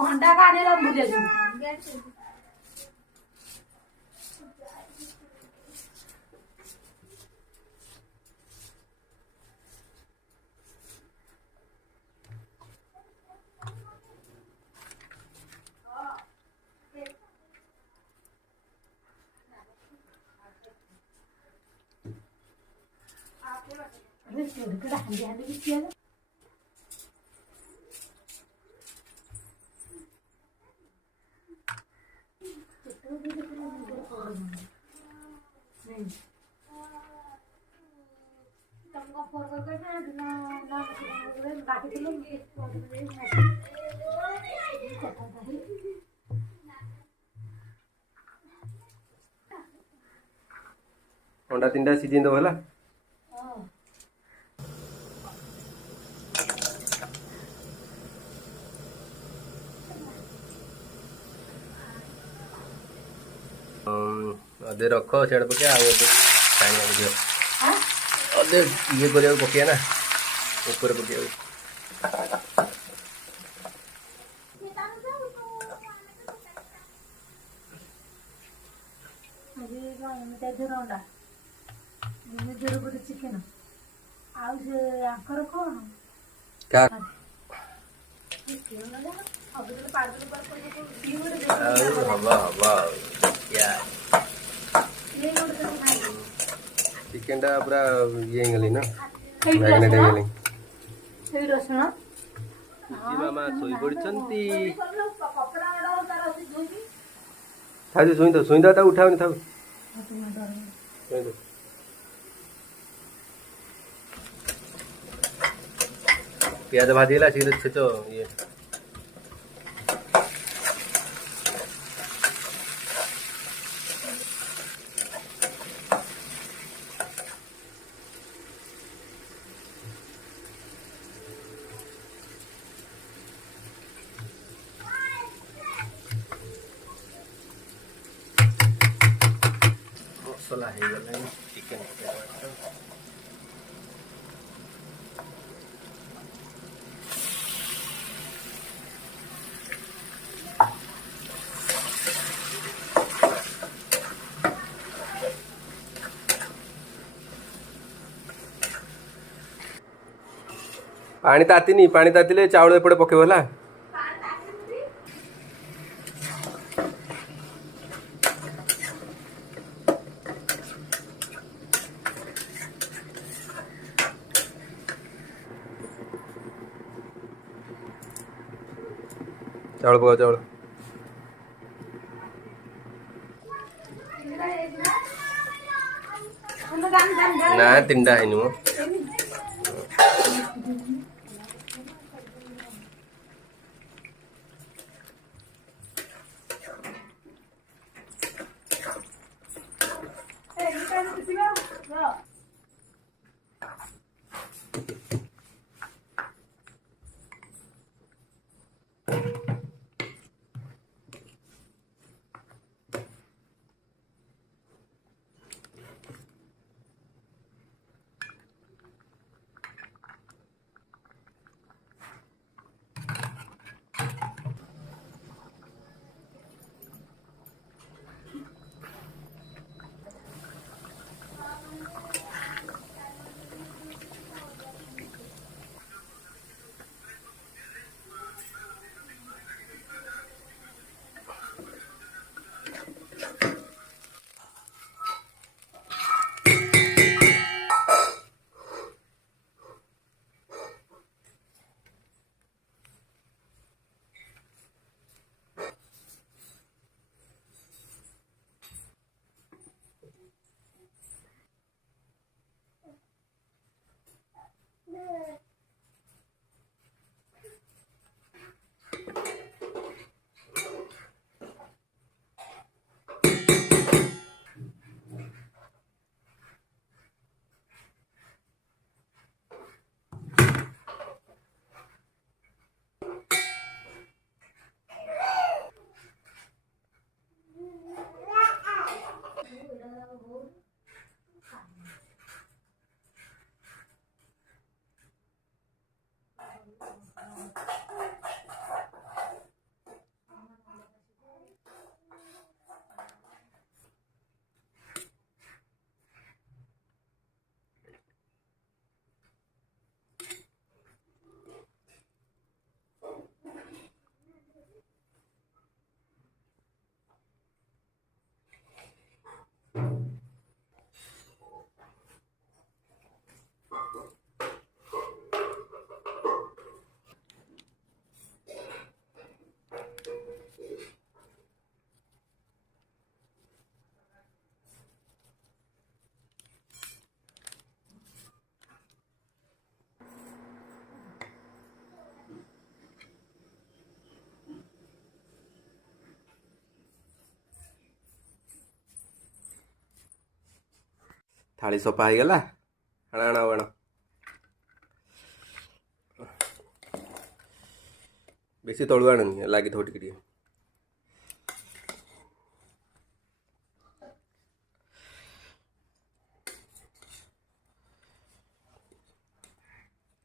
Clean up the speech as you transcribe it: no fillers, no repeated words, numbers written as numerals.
भंडा का मुझे अंडा 3टा सीझेन दो होला अदे रख सेड पके अदे ये कर पके ना ऊपर पके चिकेन आकर कौन क्या चिकेन टा पूरा ये गली ना मैग्नेट गली मामा सोई पड़छंती थाजु सुई ता उठाओ था प्याज भाजीला शीघ्र छेचो ये मसला है चिकेन पानी तातीनी पानी तातिले चावल एपटे पकेब होला चावल पका चावल ना 3टा है नु थाली सफा हो गला। आण आण आण बेसी तलु आण लगी थो टिके